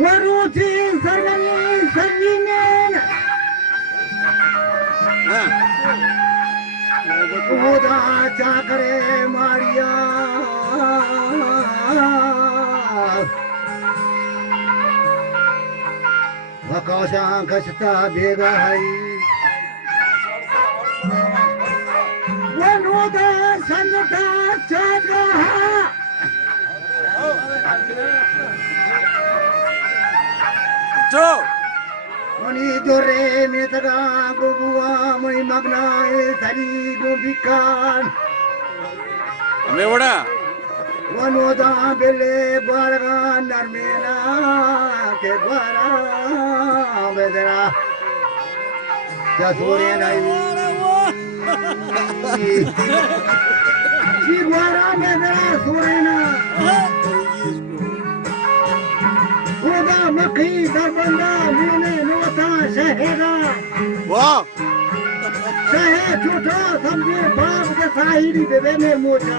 वरुथी सर्वनी संगीनेन उदा चाकरे मारिया आकाशा कशता भेगा है वनुदा संगता चागा जो मनी दोरे में तगा गुबुआ मई मगना धरी गुबिकान हमें बड़ा वनोदा बेले बारगा नरमेना के बारा बेदरा जसोरे नहीं जी बारा बेदरा सोरेना ओदा मखी दरबंदा मुने नोता शहेदा वाह शहे छोटा समझे बाप के साहिरी बेबे में मोचा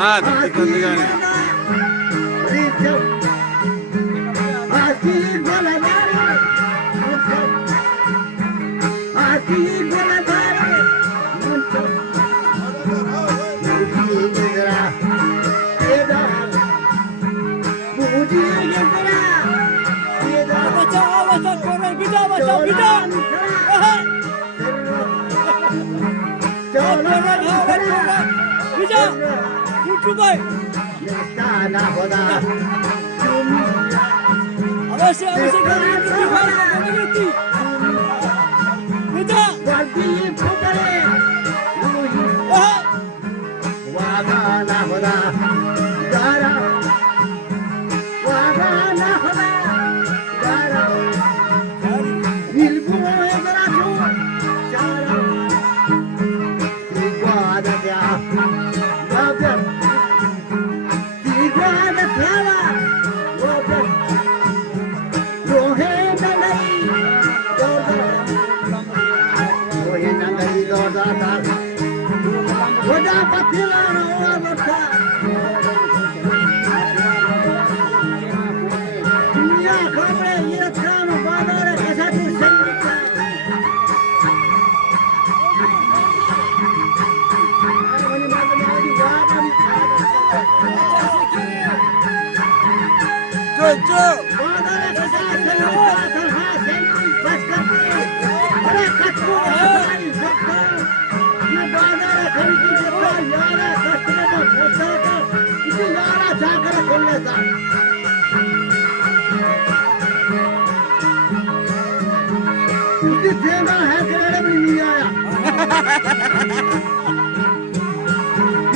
हाँ दिक्कत नहीं जाने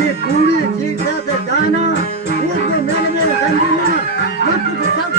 ये पूरी चीज से गाना उसको मैंने गंदीना मैं कुछ सब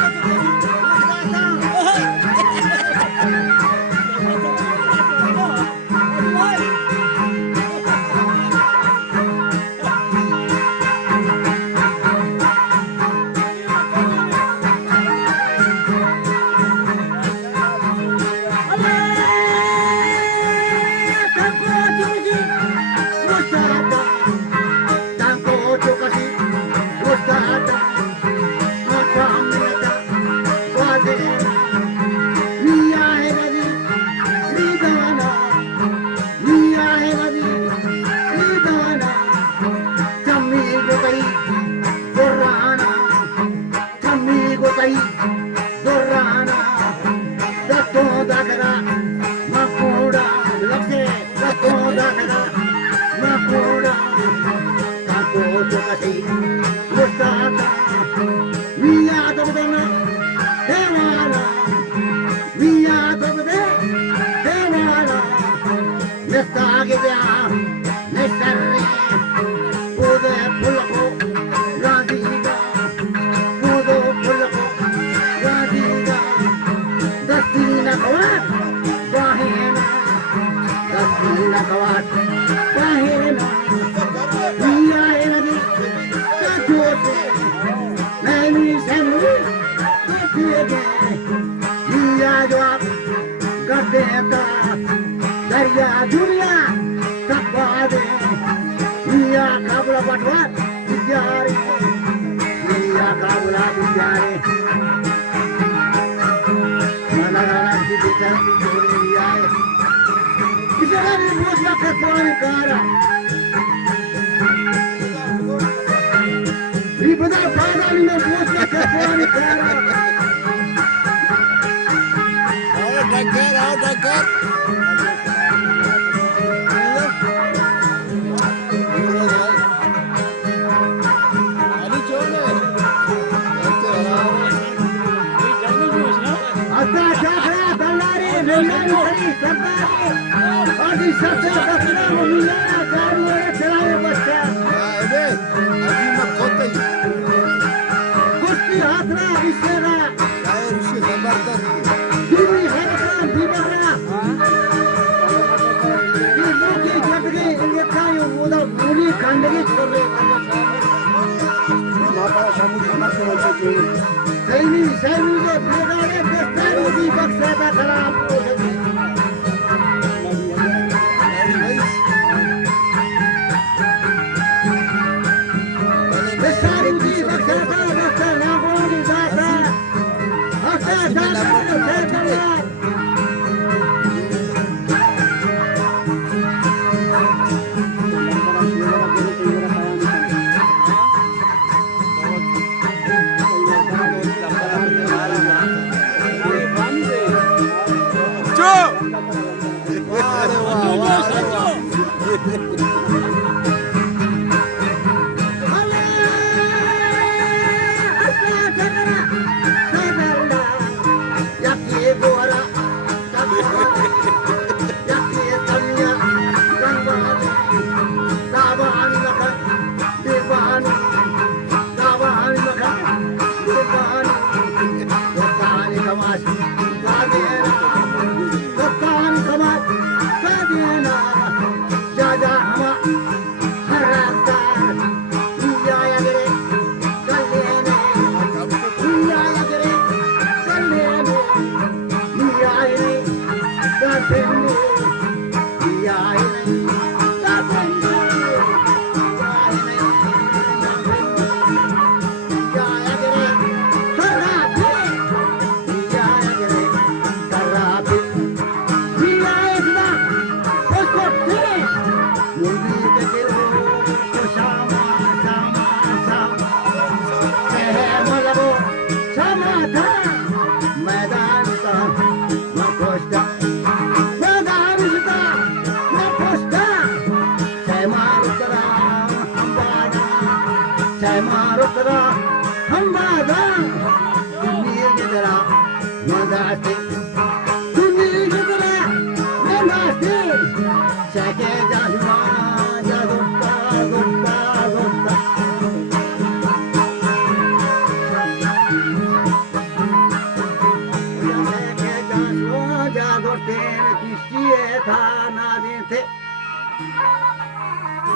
गया निस्तर उदे फुल को राधीगा उदो फुल को राधीगा दस्तीना कवाट बाहेना दस्तीना कवाट बाहेना दिया है नदी कठोर नहीं समझ दिया जवाब कर देता दरिया दुनिया सबा दे दिया काबुला बटवा बिचारे दिया काबुला बिचारे मनाना की बिचारे दिया किसी ने मुझे कतवान करा ये बता फायदा नहीं मैं मुझे कतवान करा Out Dakar. Ali Chole. अच्छा चाचा दलारी रंगानी सही सरदारी और इस सबसे कसना मुनिया कारुए चलाए बच्चा अबे अभी मैं खोते ही कुश्ती हाथरा विशेरा शायर उससे जबरदस्त दीवी हरका दीवारा ये मुझे जबरी ये कायो मुदा मुनी कांडगी छोड़े मापा शामू खाना से होते चाहिए सही जो बेगाड़े दस्तारों की बक्साता खराब हो गई दस्तारों की बक्साता दस्ता नागों की दाता हफ्ता दाता दस्ता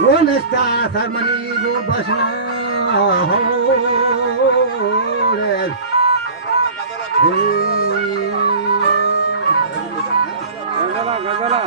वो नस्ता सरमनी वो बसना हो रे गगला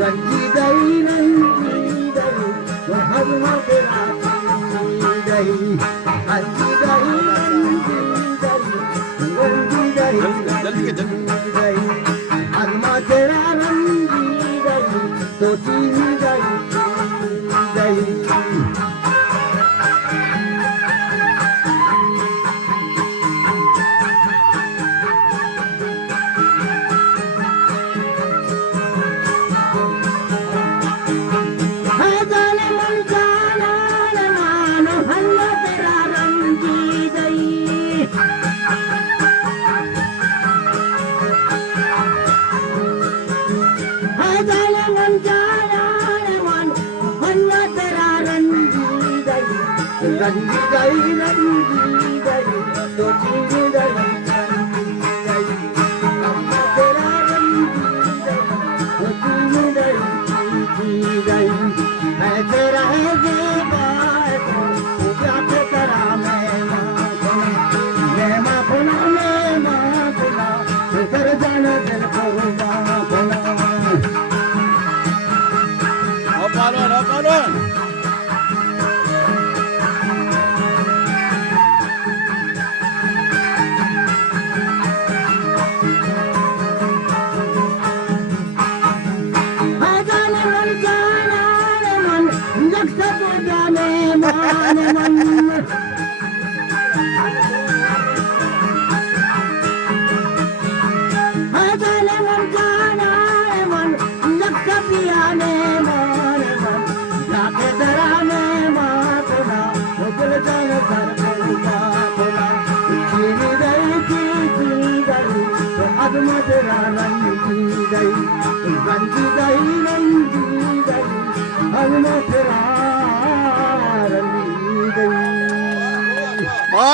रंगी गई रंगी गई तो चीनी गई तेरा रंगी गई मैं तेरा है बेबार क्या तेरा मैं माँ बोला कर जाना दिल करूँगा बोला Hoppalon.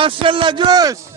Maşallah Göz.